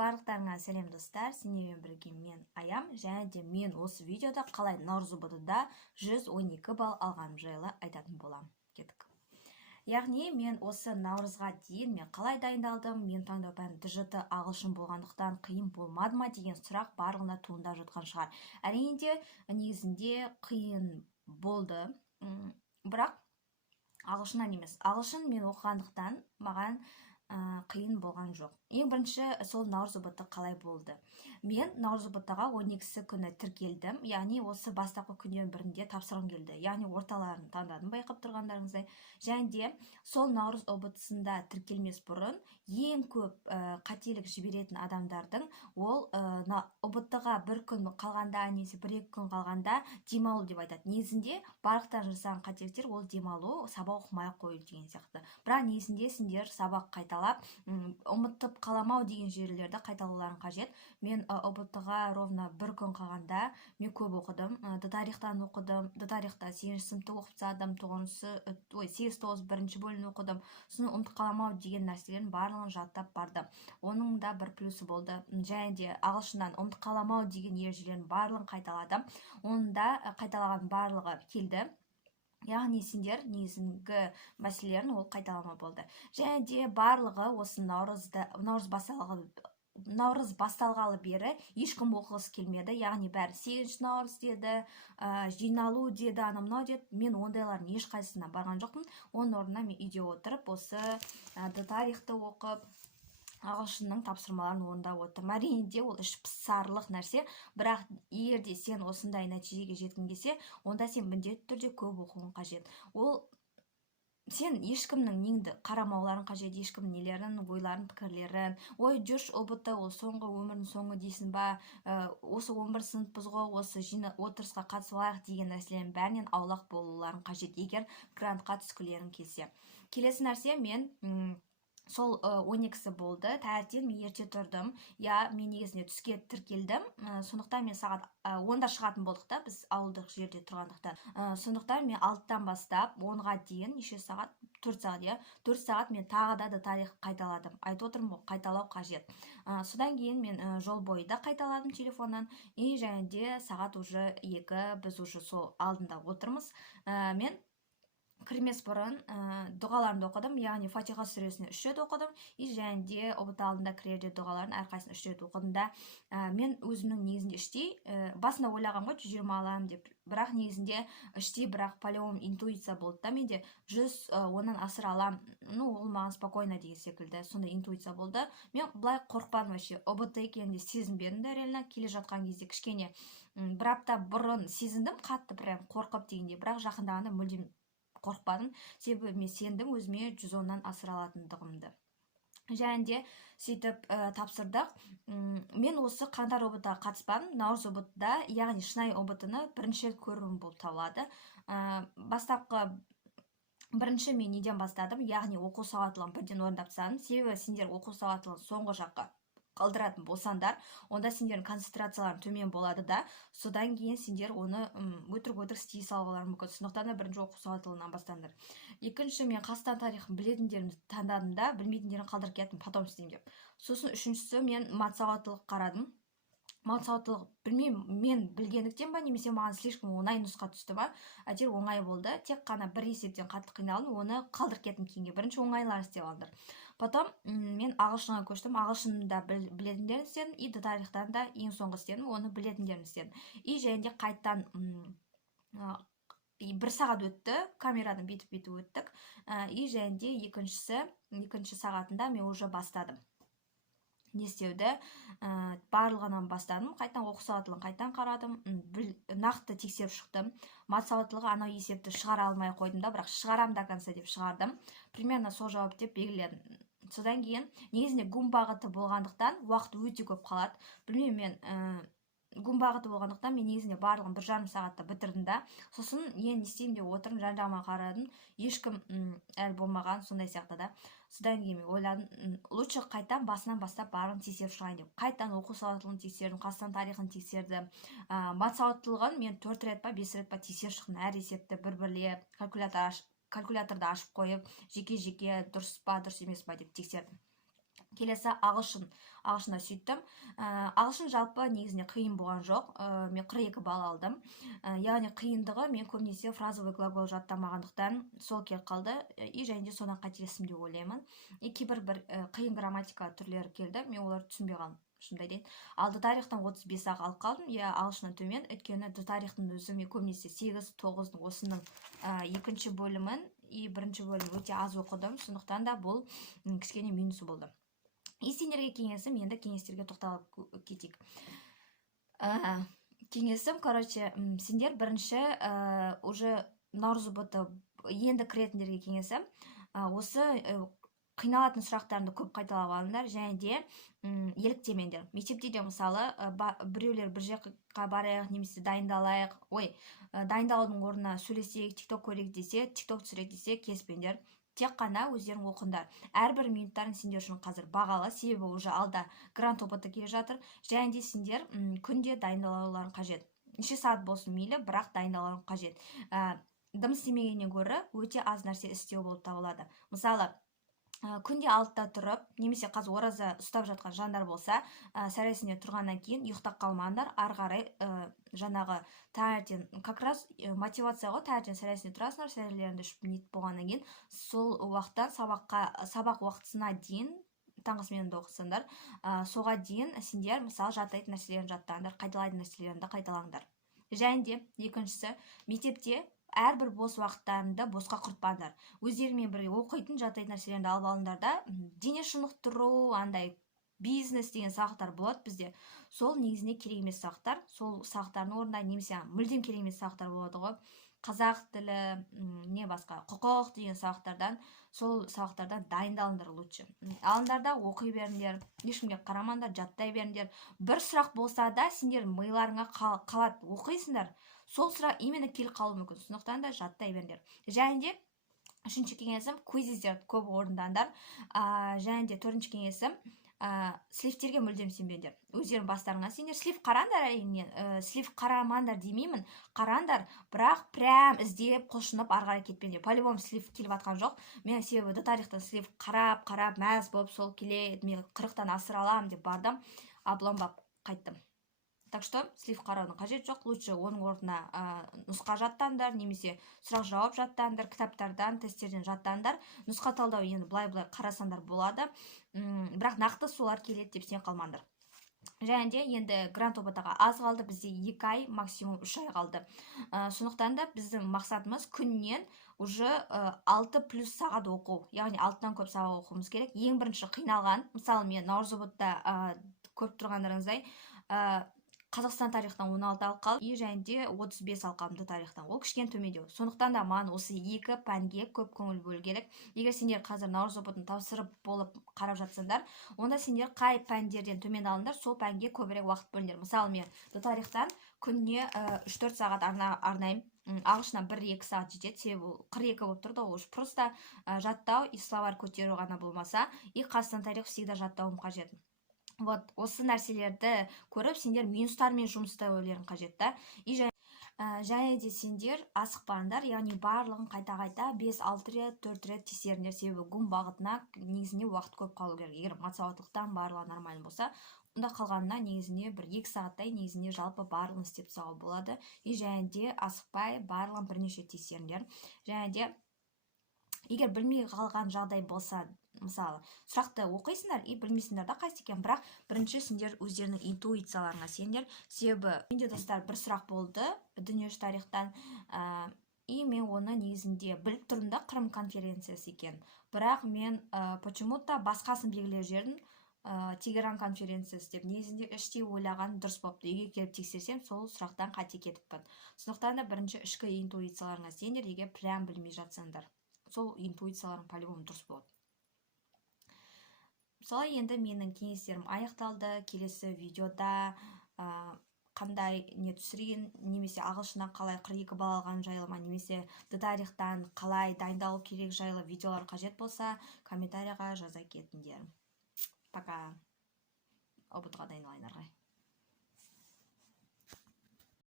Барлықтарыңа сәлем достар, сендермен бірге мен Аям, және де мен осы видеода қалай наурыз ұбт-да 112 балл алғаным жайлы айтатын болам. Кеттік. Яғни мен осы наурызға дейін мен қалай дайындалдым, мен таңдау пәні ДЖТ ағылшын болғандықтан қиын болмады ма деген сұрақ барлығына туындап жатқан шығар. Әрине де негізінде қиын болды, бірақ ағылшыннан емес. Ағылшын мен оқығандықтан маған қиын болған жоқ. Ең бірінші сол наурыз ұбт қалай болды. Мен наурыз ұбт-ға 12-сі күні тіркелдім, яғни осы бастапқы күндердің бірінде тапсырғым келді. Яғни орталарын таңдадым, байқап тұрғандарыңыздай. Және де сол наурыз ұбт-сында тіркелмес бұрын ең көп қателік жіберетін адамдардың ол ұбт-ға бір күн қалғанда, немесе 1-2 күн қалғанда демалу деп айтады. Негізінде барлықтан жасаған қателіктер ол демалу, сабақ оқымай қою деген сияқты. Бірақ негізінде сендер сабақ қайталап, ұмытып қаламау деген жерлерді қайталауларың қажет. Мен ұбт-ға ровно 1 күн қалғанда мен көп оқыдым. Тарихтан оқыдым. Тарихта 8-ші сыныпты оқып тастадым, 8-9 бірінші бөлімді оқыдым. Соны ұмытып қаламау деген нәрселердің барлығын жаттап бардым. Оның да бір плюсы болды. Және де ағылшыннан ұмытып қаламау деген ережелердің барлығын қайталадым. Оның да қайталаған барлығы келді. Яғни сендер негізгі мәселелерін ол қайталама болды. Және де барлығы осы наурыз басталғалы бері ешкім оқығысы келмеді. Яғни бәрі 8-ші наурыз деді, жиналу деді, анау деді. Мен ондайлардың ешқайсысына барған жоқпын. Оның орнына мен үйде отырып, осы тарихты оқып, ағылшынның тапсырмаларын орындап отырмын. Әрине де ол ішпысарлық нәрсе, бірақ егер де сен осындай нәтижеге жеткің келсе, онда сен міндетті түрде көп оқуың қажет. Ол сен ешкімнің неңді қарамауларын қажет, ешкімнің нелерін, ойларын, пікірлерін. Ой, жүрш ұбт, ол соңғы өмірдің соңы дейсің ба, осы 11 сыныппыз ғой, осы отырысқа қатысып алайық деген нәрселердің бәрінен аулақ болуларын қажет, егер грантқа түскілерің келсе. Келесі нәрсе, мен сол 12-сі болды. Таңертең мен ерте тұрдым. Мен негізінде түске тіркелдім. Сондықтан мен сағат 10-да шығатын болдық та, біз ауылдық жерде тұрғандықтан. Сондықтан мен 6-тан бастап 10-ға дейін, неше сағат? 4 сағат, 4 сағат мен тағы да тарих қайталадым. Айтып отырмын ғой, қайталау қажет. Содан кейін мен жол бойы да қайталадым телефоннан. Және де сағат уже 2, біз уже сол алдында отырмыз. Мен кірмес бұрын дұғаларымды оқыдым, яғни Фатиха сүресін 3 рет оқыдым, және де ұбт алдында кірерде дұғаларын әрқайсысын 3 рет оқыдым да. Мен өзімнің негізінде іштей, басында ойлағам ғой 120 аламын деп, бірақ негізінде іштей, бірақ по-любому интуиция болды да менде, 100 оннан асыра алам, ол маған спокойно деген секілді, сондай интуиция болды. Мен былай қорықпадым вообще, ұбт екенінде сезінбедім де, реально келе жатқан кезде кішкене бір апта бұрын сезіндім, қатты прям қорқып дегенде, бірақ жақындағанда мүлдем қорқпадым, себебі мен сендім өзіме 110-нан асыра алатындығымды. Және де сөйтіп тапсырдық. Мен осы қаңтар ұбт-ға қатыспадым, наурыз ұбт-да, яғни шынайы ұбт-ны бірінші көруім болып табылады. Бастапқы бірінші мен неден бастадым, яғни оқу сауаттылығын бірден орындап тастадым. Себебі сендер оқу сауаттылығын соңғы жаққа қалдыратын болсаңдар, онда сендердің концентрацияларын төмен болады да, содан кейін сендер оны өтірік істей салғыларың мүмкін. Сондықтан да бірінші оқу сауаттылығынан бастаңдар. Екінші, мен Қазақстан тарихын білетіндерімді таңдадым да, білмейтіндерін қалдырып кеттім, потом істеймін деп. Сосын үшіншісі, мен мат сауаттылық қарадым. Мат сауаттылық, білмеймін, мен білгендіктен ба, немесе маған слишком оңай нұсқа түсті ба, әйтеуір оңай болды. Тек қана бір есептен қатты қиналдым, оны қалдырып кеттім кейінге. Бірінші оңайлар істеп алдыр. Потом мен ағылшынға көштім. Ағылшында білетіндерін істедім, и тарихтан да ең соңғы істедім, оны білетіндерін істедім. И және де қайттан 1 сағат өтті, камерадан бетіп өттік. И және де екінші сағатында мен уже бастадым. Не істеуді, барлығынан бастадым, қайттан оқу сауаттылығын қайттан қарадым, нақты тексеріп шықтым. Мат сауаттылығы анау есепті шығара алмай қойдым да, бірақ шығарам до конца деп шығардым. Примерно сол жауап деп белгіледім. Содан кейін негізінде гум бағыты болғандықтан уақыт өте көп қалады. Білмеймін, мен гум бағыты болғандықтан мен негізінде барлығын 1,5 сағатта бітірдім да. Сосын не істеймін деп отырмын, жан-жағыма қарадым, ешкім әлі болмаған, сондай сияқты да. Содан кейін мен ойладым, лучше қайттан басынан бастап барын тексеріп шығайын деп. Қайттан оқу сауаттылығын тексердім, Қазақстан тарихын тексердім. Мат сауаттылығын мен 4 рет па 5 рет па тексеріп шықтым, әр есепті бір-бірлеп, калькуляторды ашып қойып, жеке-жеке дұрыс па, дұрыс емес па деп тексердім. келесі ағылшында сөйттім. Ағылшын жалпы негізінде қиын болған жоқ. Мен 42 балл алдым. Яғни қиындығы мен көбінесе фразовый глагол жаттамағандықтан сол келіп қалды. И және де содан қателестім деп ойлаймын. Кейбір бір қиын грамматика түрлері келді. Мен оларды түсінбей қалдым. Шынымды айтайын. Ал тарихтан 35-ақ алып қалдым. Я ағылшыннан төмен. Өйткені тарихтың өзі мен көбінесе 8-9 осының екінші бөлімін и бірінші бөлімін өте аз оқыдым. Сондықтан да бұл кішкене минусы болды. Сендерге кеңесім, енді кеңестерге тоқталып кетейік. Кеңесім, сендер бірінші уже наурыз бұты енді кіретіндерге кеңесім. Осы қиналатын сұрақтарында көп қайталап алыңдар, және де еліктемеңдер. Мектепте де мысалы біреулер бір жаққа барайық, немесе дайындалайық, дайындалудың орнына сөйлесейік, тикток көрейік десе, тикток түсірейік десе, келіспеңдер. Тек қана өздерің оқыңдар. Әрбір минуттарын сендер үшін қазір бағалы, себебі уже алда грант опыты келе жатыр, және де сендер күнде дайындалуларың қажет. Неше сағат болсын мейлі, бірақ дайындалуларың қажет. Дым істемегеннен гөрі өте аз нәрсе істеу болып табылады. Мысалы, күнде 6-та тұрып, немесе қазір ораза ұстап жатқан жандар болса, сәресіне тұрғаннан кейін ұйықтап қалмаңдар, ары қарай жаңағы таңертең, как раз мотивация ғой, таңертең сәресіне тұрасыңдар, сәрелеріңді ішіп ниет болғаннан кейін, сол уақыттан сабақ уақытысына дейін, таңғысменді оқысаңдар, соға дейін сендер мысалы жаттайтын нәрселерін жаттаңдар, қайталайтын нәрселеріңді қайталаңдар. Және де екіншісі, мектепте әрбір бос уақыттарыңды босқа құртпаңдар. Өздерімен бірге оқитын, жаттайтын нәрселерді алып алыңдар да, дене шынықтыру, андай бизнес деген сабақтар болады бізде. Сол негізіне керек емес сабақтар, сол сабақтардың орнында немесе мүлдем керек емес сабақтар болады ғой. Қазақ тілі, не басқа, құқық деген сабақтардан, сол сабақтардан дайындалыңдар лучше. Алыңдар да оқи беріңдер, ешкімге қарамаңдар, жаттай беріңдер. Бір сұрақ болса да, сендер миларыңа қалады, оқисыңдар. Сол сұрақ именно келіп қалуы мүмкін. Сондықтан да жаттай беріңдер. Және де үшінші кеңесім, квиздерді көп орындаңдар. Және де төртінші кеңесім, слифтерге мүлдем сенбеңдер. Өздерің бастарыңа сендер слиф қараңдар, әрине, слиф қарамаңдар демеймін, қараңдар, бірақ прям іздеп құлшынып ары қарай кетпеңдер. По-любому слиф келіп атқан жоқ. Мен себебі тарихтан слиф қарап, мәз болып сол келеді, мен 40-тан асыра аламын деп бардым, обломбап қайттым. Так что слиф қараудың қажет жоқ, лучше оның орнына нұсқа жаттаңдар, немесе сұрақ жауап жаттаңдар, кітаптардан, тесттерден жаттаңдар. Нұсқа талдау енді былай-былай қарасаңдар болады, бірақ нақты солар келеді деп сен қалмаңдар. Және де енді грант опытыға аз қалды, бізде 2 ай, максимум 3 ай қалды. Сондықтан да біздің мақсатымыз күннен уже 6+ сағат оқу, яғни 6-тан көп сағат оқуымыз керек. Ең бірінші қиналған, мысалы мен наурыз опытта көп тұрғандарыңыздай, Қазақстан тарихтан 16 алып қалып, және де 35 алып қалдым тарихтан. Ол кішкене төмендеу. Сондықтан да маған осы 2 пәнге көп көңіл бөлу керек. Егер сендер қазір наурыз опытын тапсырып болып қарап жатсаңдар, онда сендер қай пәндерден төмен алыңдар, сол пәнге көбірек уақыт бөліңдер. Мысалы, мен тарихтан күніне 3-4 сағат арнаймын. Ағылшыннан 1-2 сағат жетеді, себебі 42 болып тұрды, ол просто жаттау и словарь көтеру ғана болмаса, и Қазақстан тарих всегда жаттауым қажет. Вот, осы нәрселерді көріп, сендер минустармен жұмыстай ойларың қажет та. Және де сендер асықпаңдар, яғни барлығын қайта-қайта 5-6 рет, 4 рет тексеріңдер, себебі гум бағытына негізінде уақыт көп қалу керек. Егер матсауаттылықтан барлығы нормально болса, онда қалғанына негізінде 1-2 сағаттай негізінде жалпы барлығын істеп тастауға болады. Және де асықпай барлығын бірнеше тексеріңдер. Және де егер білмей қалған жағдай болса, мысалы, сұрақты оқисыңдар и білмейсіңдер да қайсы екен, бірақ бірінші сендер өздерінің интуицияларыңа сендер, себебі менде достар бір сұрақ болды дүниежүзі тарихтан, и мен оны негізінде біліп тұрмын да Қырым конференциясы екен, бірақ мен почему-то басқасын белгілеп жібердім, Тегеран конференциясы деп, негізінде іштей ойлаған дұрыс болыпты. Үйге келіп тексерсем, сол сұрақтан қате кетіппін. Сондықтан да бірінші ішкі интуицияларыңа сендер, егер прям білмей жатсаңдар, сол интуицияларың по-любому дұрыс болады. Мысалы, енді менің кеңестерім аяқталды. Келесі видеода қандай не түсірейін, немесе ағылшыннан қалай 42 балл алған жайлы, немесе тарихтан қалай дайындалу керек жайлы видеолар қажет болса, комментарияға жаза кетіңдер. Пока. Опытқа дайындалайын ары қарай.